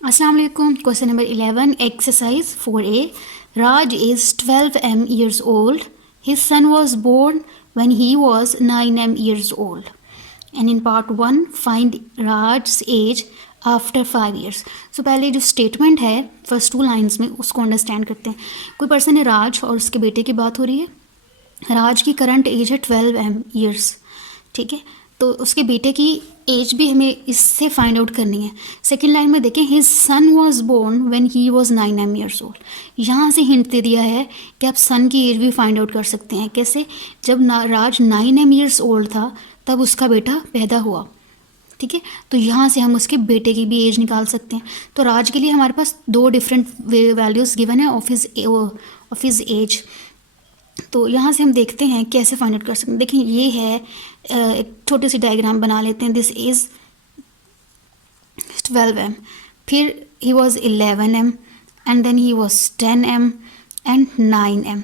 अस्सलाम वालेकुम। Question number 11 exercise 4A। Raj is 12m years old. His son was born when he was 9m years old. And in part 1 find Raj's age after 5 years। सो पहले जो statement है first 2 lines में उसको understand करते हैं। कोई person है राज और उसके बेटे की बात हो रही है। राज की करंट एज है 12m years, ठीक है। तो उसके बेटे की एज भी हमें इससे फाइंड आउट करनी है। सेकेंड लाइन में देखें, his son was born when he was 9m years old। यहाँ से हिंट दे दिया है कि आप सन की एज भी फाइंड आउट कर सकते हैं। कैसे? जब राज 9m years old था तब उसका बेटा पैदा हुआ, ठीक है। तो यहाँ से हम उसके बेटे की भी एज निकाल सकते हैं। तो राज के लिए हमारे पास 2 डिफरेंट वैल्यूज़ गिवन है ऑफ हिज एज। तो यहाँ से हम देखते हैं कैसे फाइंड आउट कर सकते हैं। देखिए ये है, एक छोटी सी डायग्राम बना लेते हैं। दिस इज़ 12m, फिर he was 11m and then he was 10m and 9m।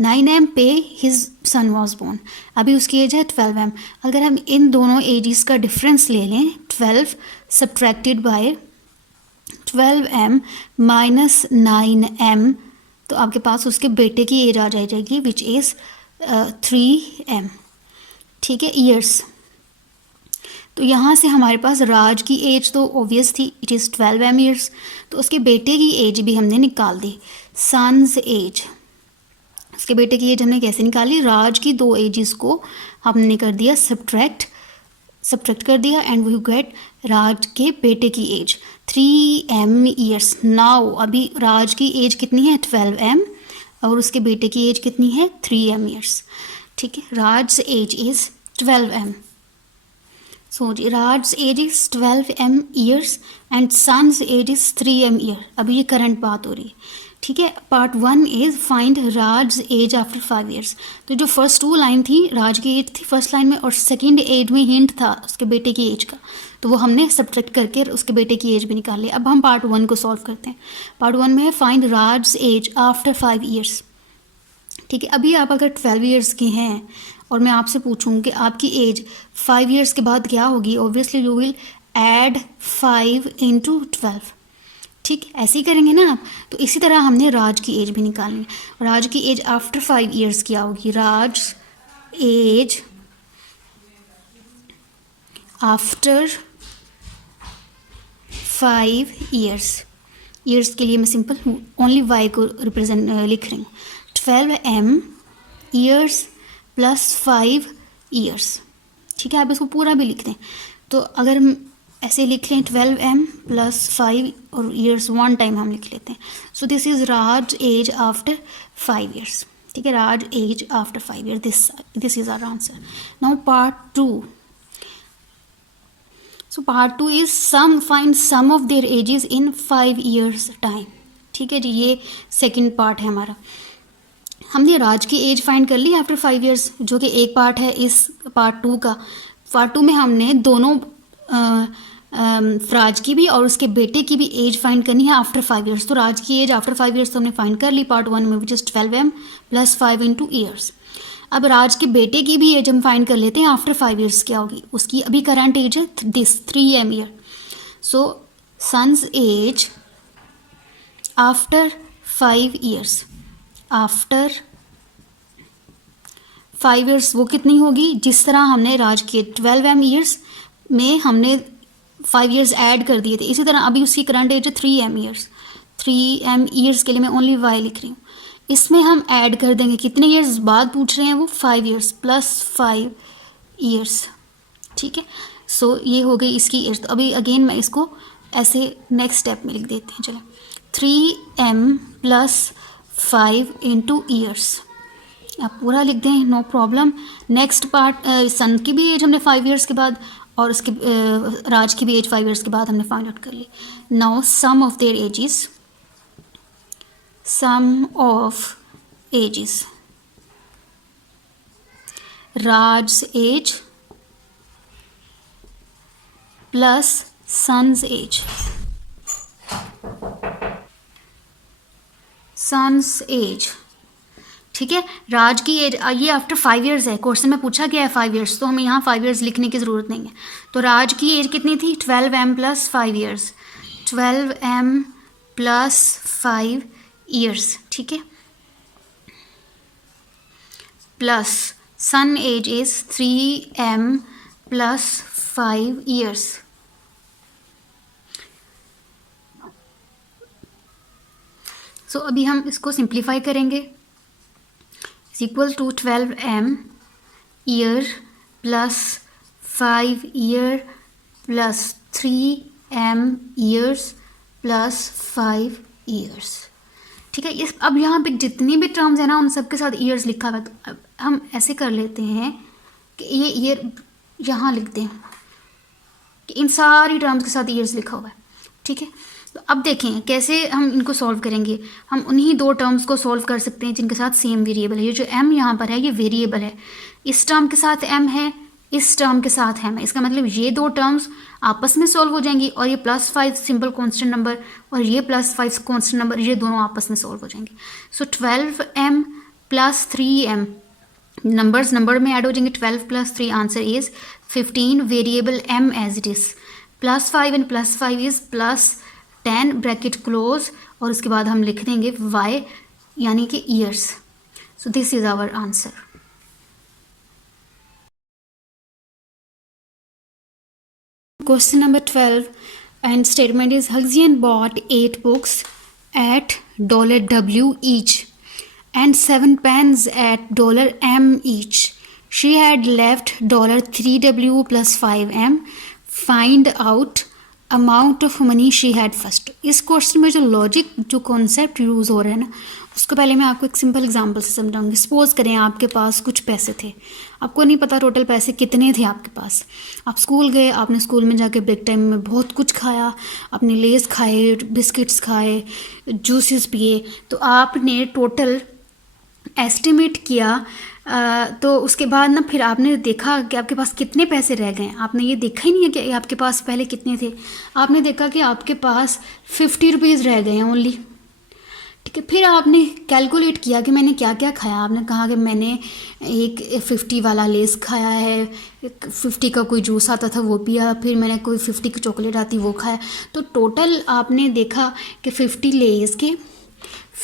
9m पे हिज सन वॉज बोर्न। अभी उसकी एज है 12m। अगर हम इन दोनों एजेस का डिफरेंस ले लें, 12 subtracted bye 12m minus 9m, तो आपके पास उसके बेटे की एज आ जाएगी विच इज़ 3m, ठीक है, ईयर्स। तो यहाँ से हमारे पास राज की एज तो ऑब्वियस थी, इट इज़ 12m years। तो उसके बेटे की एज भी हमने निकाल दी, सन्स एज। उसके बेटे की एज हमने कैसे निकाली? राज की 2 एजेस को हमने कर दिया सब्ट्रैक्ट कर दिया एंड वी गेट राज के बेटे की एज 3m years। नाउ अभी राज की एज कितनी है? 12m, और उसके बेटे की एज कितनी है? 3m years, ठीक है। Raj age is 12m। So जी, Raj age is 12m years and son's age is 3m year। अभी ये करंट बात हो रही है, ठीक है। Part 1 is find Raj age after 5 years। तो जो फर्स्ट 2 लाइन थी राज की एज थी फर्स्ट लाइन में, और सेकंड एज में हिंट था उसके बेटे की एज का, तो वो हमने सब्ट्रैक्ट करके उसके बेटे की एज भी निकाल ली। अब हम पार्ट 1 को सॉल्व करते हैं। पार्ट 1 में है find Raj age after 5 years, ठीक है। अभी आप अगर 12 years के हैं और मैं आपसे पूछूं कि आपकी एज 5 years के बाद क्या होगी, obviously you will add 5 into 12, ठीक, ऐसे ही करेंगे ना आप। तो इसी तरह हमने राज की एज भी निकालनी है। राज की एज आफ्टर 5 years क्या होगी? राज एज आफ्टर 5 years। ईयर्स के लिए मैं सिंपल ओनली वाई को रिप्रेजेंट लिख रही हूँ। 12m ईयर्स प्लस 5 years, ठीक है। आप इसको पूरा भी लिख दें। तो अगर हम ऐसे लिख लें 12m प्लस 5 और ईयर्स 1 टाइम हम लिख लेते हैं। So this is Raj age after 5 years, ठीक है। Raj age after 5 years, this is our answer. Now part 2। So part 2 is find sum of their ages in 5 years time, ठीक है जी। ये सेकेंड पार्ट है हमारा। हमने राज की एज फाइंड कर ली आफ्टर 5 years, जो कि एक पार्ट है इस पार्ट 2 का। पार्ट 2 में हमने दोनों राज की भी और उसके बेटे की भी एज फाइंड करनी है आफ्टर 5 years। तो राज की एज आफ्टर 5 years तो हमने फाइंड कर ली पार्ट 1 में, which is 12m plus 5 into years। अब राज के बेटे की भी एज हम फाइंड कर लेते हैं आफ्टर 5 years क्या होगी। उसकी अभी करंट एज है this 3m year। So son's age after 5 years, after 5 years वो कितनी होगी? जिस तरह हमने राज के 12m years में हमने 5 years ऐड कर दिए थे, इसी तरह अभी उसकी करंट एज है 3m years। 3m years के लिए मैं ओनली y लिख रही हूँ। इसमें हम ऐड कर देंगे, कितने ईयर्स बाद पूछ रहे हैं वो? 5 years प्लस 5 years, ठीक है। सो ये हो गई इसकी एज। तो अभी अगेन मैं इसको ऐसे नेक्स्ट स्टेप में लिख देते हैं। चलो 3m प्लस 5 into years, आप पूरा लिख दें, नो प्रॉब्लम। नेक्स्ट पार्ट, सन की भी एज हमने 5 years के बाद और उसके राज की भी एज 5 years के बाद हमने फाइंड आउट कर ली। Now sum of their ages, sum of ages, Raj age plus son's age, son's age, ठीक है। राज की एज ये आफ्टर 5 years है, क्वेश्चन में पूछा गया है 5 years, तो हमें यहाँ 5 years लिखने की ज़रूरत नहीं है। तो राज की एज कितनी थी? 12m plus 5 years, 12m plus 5 years, ठीक है, plus son age is 3m plus 5 years. So अभी हम इसको सिंप्लीफाई करेंगे। Is equal to 12m year plus 5 year plus 3m years plus 5 years, ठीक है। इस अब यहाँ पे जितनी भी टर्म्स है ना उन सबके साथ ईयर्स लिखा हुआ है, तो अब हम ऐसे कर लेते हैं कि ये ईयर यहाँ लिखते हैं कि इन सारी टर्म्स के साथ ईयर्स लिखा हुआ है, ठीक है। तो अब देखें कैसे हम इनको सॉल्व करेंगे। हम उन्हीं दो टर्म्स को सॉल्व कर सकते हैं जिनके साथ सेम वेरिएबल है। ये जो m यहाँ पर है ये वेरिएबल है, इस टर्म के साथ m है, इस टर्म के साथ m है। इसका मतलब ये दो टर्म्स आपस में सॉल्व हो जाएंगी और ये +5 सिंपल कांस्टेंट नंबर और ये +5 कांस्टेंट नंबर, ये दोनों आपस में सॉल्व हो जाएंगे। So 12m plus 3m number में ऐड हो जाएंगे। 12 plus 3 answer is 15, variable m as it is, +5 and +5 is +10 bracket close, और उसके बाद हम लिख देंगे y यानी कि years. So this is our answer. Question number 12 and statement is Hugsian bought 8 books at $W each and 7 pens at $M each. She had left $3W plus 5M. Find out amount of money she had first. इस question में जो logic जो concept use हो रहा है ना, उसको पहले मैं आपको एक सिंपल एग्जांपल से समझाऊंगी। सपोज करें आपके पास कुछ पैसे थे, आपको नहीं पता टोटल पैसे कितने थे आपके पास। आप स्कूल गए, आपने स्कूल में जाके ब्रेक टाइम में बहुत कुछ खाया, आपने लेस खाए, बिस्किट्स खाए, जूसेस पिए, तो आपने टोटल एस्टिमेट किया। तो उसके बाद ना फिर आपने देखा कि आपके पास कितने पैसे रह गए। आपने ये देखा ही नहीं है कि आपके पास पहले कितने थे, आपने देखा कि आपके पास 50 रुपीज़ रह गए हैं ओनली, ठीक है। फिर आपने कैलकुलेट किया कि मैंने क्या क्या खाया। आपने कहा कि मैंने एक 50 वाला लेस खाया है, 50 का कोई जूस आता था वो पिया, फिर मैंने कोई 50 की चॉकलेट आती वो खाया। तो टोटल आपने देखा कि 50 लेस के,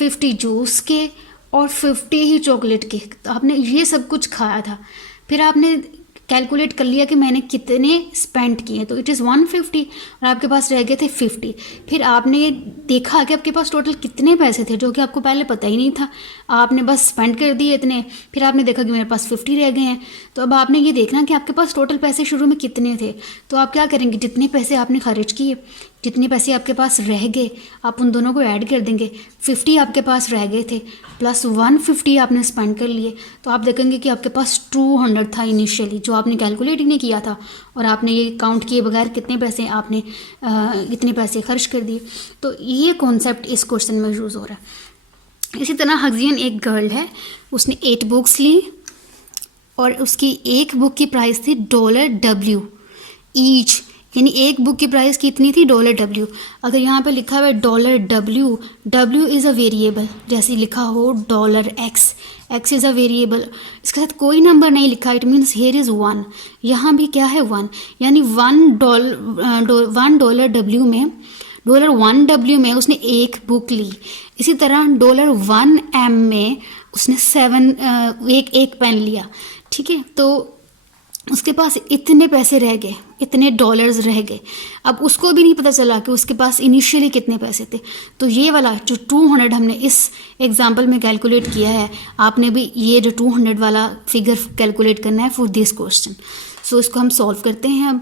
50 जूस के और 50 ही चॉकलेट के, तो आपने ये सब कुछ खाया था। फिर आपने कैलकुलेट कर लिया कि मैंने कितने स्पेंड किए, तो इट इज़ 150 और आपके पास रह गए थे 50। फिर आपने देखा कि आपके पास टोटल कितने पैसे थे, जो कि आपको पहले पता ही नहीं था, आपने बस स्पेंड कर दिए इतने। फिर आपने देखा कि मेरे पास 50 रह गए हैं, तो अब आपने ये देखना कि आपके पास टोटल पैसे शुरू में कितने थे। तो आप क्या करेंगे, जितने पैसे आपने खर्च किए, जितने पैसे आपके पास रह गए, आप उन दोनों को ऐड कर देंगे। 50 आपके पास रह गए थे प्लस 150 आपने स्पेंड कर लिए, तो आप देखेंगे कि आपके पास 200 था इनिशियली, जो आपने कैलकुलेट ही नहीं किया था, और आपने ये काउंट किए बगैर कितने पैसे आपने इतने पैसे खर्च कर दिए। तो ये कॉन्सेप्ट इस क्वेश्चन में यूज़ हो रहा है। इसी तरह हग्जियन एक गर्ल है, उसने 8 बुक्स ली और उसकी एक बुक की प्राइस थी $W ईच, यानी एक बुक की प्राइस कितनी थी $W। अगर यहाँ पे लिखा हुआ है $W, W is a variable, जैसे लिखा हो $X, X is a variable, इसके साथ कोई नंबर नहीं लिखा, इट मीन्स हेयर इज़ 1, यहाँ भी क्या है 1, यानी $1 में, $1W में उसने एक बुक ली। इसी तरह $1M में उसने 7 एक पेन लिया, ठीक है। तो उसके पास इतने पैसे रह गए, इतने डॉलर्स रह गए। अब उसको भी नहीं पता चला कि उसके पास इनिशियली कितने पैसे थे। तो ये वाला जो 200 हमने इस एग्जांपल में कैलकुलेट किया है, आपने भी ये जो 200 वाला फिगर कैलकुलेट करना है फॉर दिस क्वेश्चन। सो इसको हम सॉल्व करते हैं अब।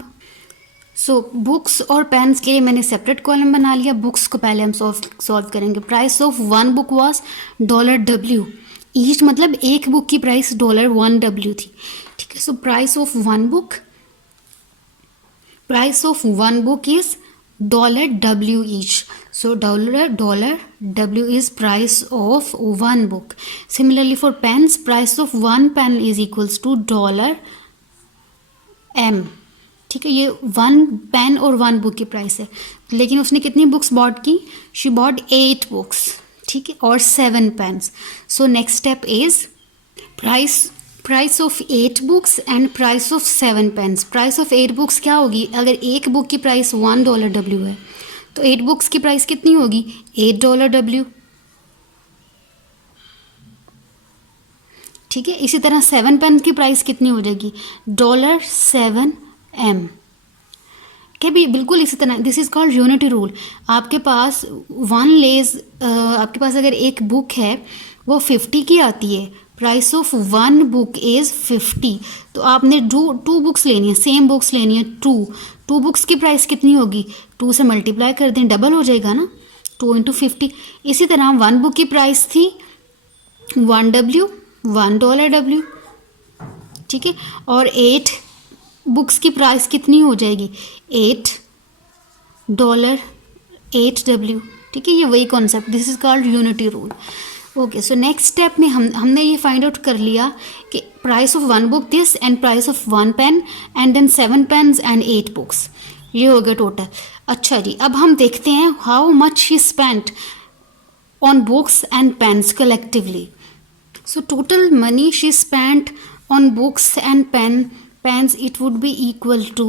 सो बुक्स और पेन्स के लिए मैंने सेपरेट कॉलम बना लिया। बुक्स को पहले हम सॉल्व करेंगे। Price of 1 book was $W each, मतलब एक बुक की प्राइस $1W थी, ठीक है। So price of one book is $W each. So $W is price of one book. Similarly for pens, price of one pen is equals to $M. ठीक है, ये 1 pen और 1 बुक की price है। लेकिन उसने कितनी बुक्स बॉट की? शी बॉट 8 बुक्स, ठीक है, और 7 pens. So next step is price of 8 books and price of 7 pens. Price of 8 books क्या होगी? अगर एक बुक की प्राइस $1 है तो 8 बुक्स की प्राइस कितनी होगी, $8 ठीक है। इसी तरह 7 पेन की प्राइस कितनी हो जाएगी, $7M, क्या भी बिल्कुल इसी तरह। This is called unity rule. आपके पास आपके पास अगर एक बुक है वो 50 की आती है, प्राइस ऑफ 1 बुक इज़ 50, तो आपने टू बुक्स लेनी है, सेम बुक्स लेनी है, टू बुक्स की प्राइस कितनी होगी, 2 से मल्टीप्लाई कर दें, डबल हो जाएगा ना, 2 × 50। इसी तरह 1 बुक की प्राइस थी $1, ठीक है, और 8 बुक्स की प्राइस कितनी हो जाएगी, $8, ठीक है। ये वही concept, this is called unity rule. Okay, so next step में हमने ये फाइंड आउट कर लिया कि price of 1 book this and price of 1 pen and then 7 pens and 8 books, ये हो गया टोटल। अच्छा जी, अब हम देखते हैं how much she spent on books and pains collectively. So total money she spent on books and pens, it would be equal to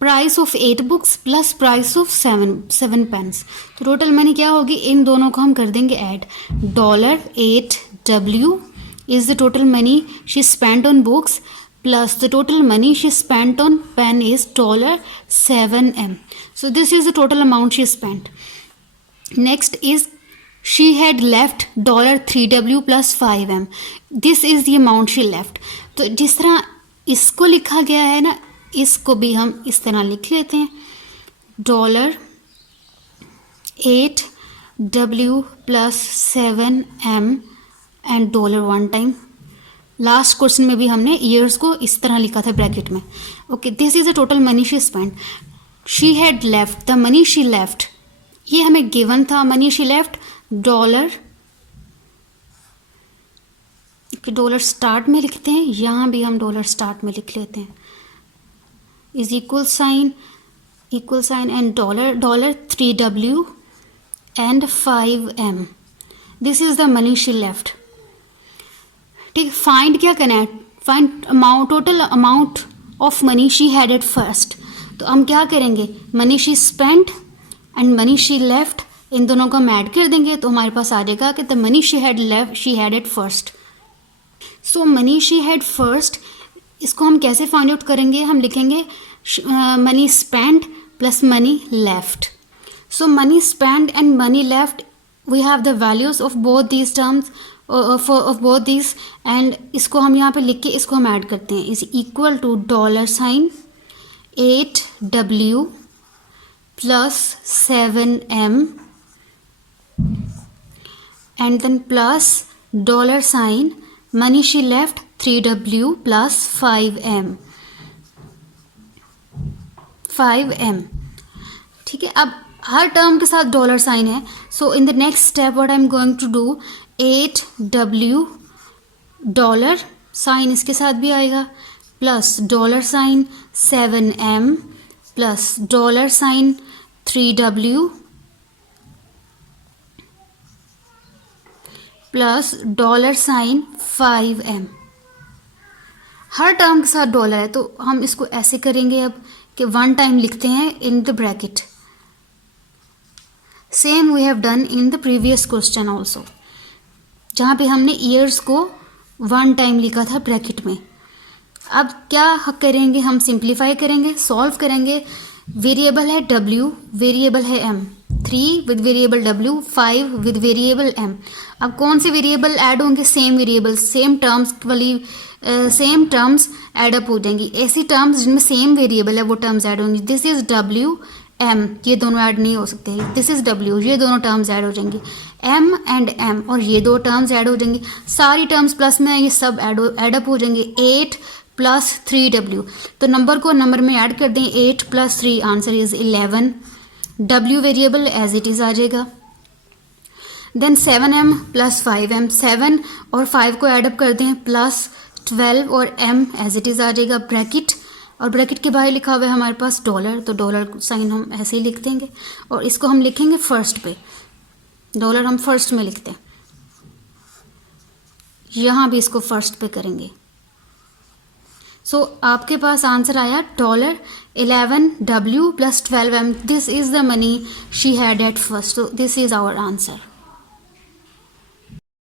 price of 8 books plus price of 7 pens। तो total money क्या होगी, इन दोनों को हम कर देंगे add. $8W is the total money she spent on books plus the total money she spent on pen is $7M। So this is the total amount she spent. Next is she had left $3W plus 5M, this is the amount she left। तो जिस तरह इसको लिखा गया है ना, इसको भी हम इस तरह लिख लेते हैं, $8W plus 7M and $1 time. Last question में भी हमने ईयर्स को इस तरह लिखा था ब्रैकेट में। Okay, this is the total money she spent. She had left, the money she left, ये हमें गिवन था, money she left dollar start में लिखते हैं, यहाँ भी हम डॉलर स्टार्ट में लिख लेते हैं, is equal sign and dollar $3W and 5M, this is the money she left. ठीक, फाइंड क्या करना है, find amount, total amount of money she had at first. तो हम क्या करेंगे, money she spent and money she left, इन दोनों को हम ऐड कर देंगे तो हमारे पास आ जाएगा कि the money she had at first. So money she had first, इसको हम कैसे फाइंड आउट करेंगे, हम लिखेंगे money spent plus money left. So money spent and money left, we have the values of both these terms, of both these, and इसको हम यहाँ पे लिख के इसको हम ऐड करते हैं, is equal to $8W plus 7M and then plus $money she left $3W plus 5M। ठीक है, अब हर टर्म के साथ $, है। So in the next step what I am going to do, $8W इसके साथ भी आएगा plus $7M plus $3W plus $5M। हर टर्म के साथ डॉलर है तो हम इसको ऐसे करेंगे अब कि 1 टाइम लिखते हैं in the bracket, same we have done in the previous question also, जहाँ पे हमने ईयर्स को 1 टाइम लिखा था ब्रैकेट में। अब क्या करेंगे, हम सिंप्लीफाई करेंगे, सॉल्व करेंगे। वेरिएबल है W, वेरिएबल है M, 3 with variable W, 5 with variable M। अब कौन से वेरिएबल ऐड होंगे, सेम वेरिएबल, सेम टर्म्स वाली सेम टर्म्स ऐड अप हो जाएंगी। ऐसी टर्म्स जिनमें सेम वेरिएबल है वो टर्म्स ऐड होंगी। दिस इज W M, ये दोनों ऐड नहीं हो सकते, दिस इज W, ये दोनों टर्म्स ऐड हो जाएंगी। M एंड M, और ये 2 टर्म्स ऐड हो जाएंगी। सारी टर्म्स प्लस में ये सब ऐड अप हो जाएंगे। 8 प्लस 3W, तो नंबर को नंबर में ऐड कर दें, 8 plus 3, answer is 11। W variable as it is आ जाएगा। देन 7M प्लस 5M, 7 और 5 को ऐड अप कर दें, प्लस 12 और M एज इट इज़ आ जाएगा ब्रैकेट, और ब्रैकेट के बाहर लिखा हुआ है हमारे पास डॉलर, तो डॉलर साइन हम ऐसे ही लिख देंगे और इसको हम लिखेंगे फर्स्ट पे, डॉलर हम फर्स्ट में लिखते हैं, यहाँ भी इसको फर्स्ट पे करेंगे। सो आपके पास आंसर आया $11W + 12M. This is the money she had at first. So this is our answer.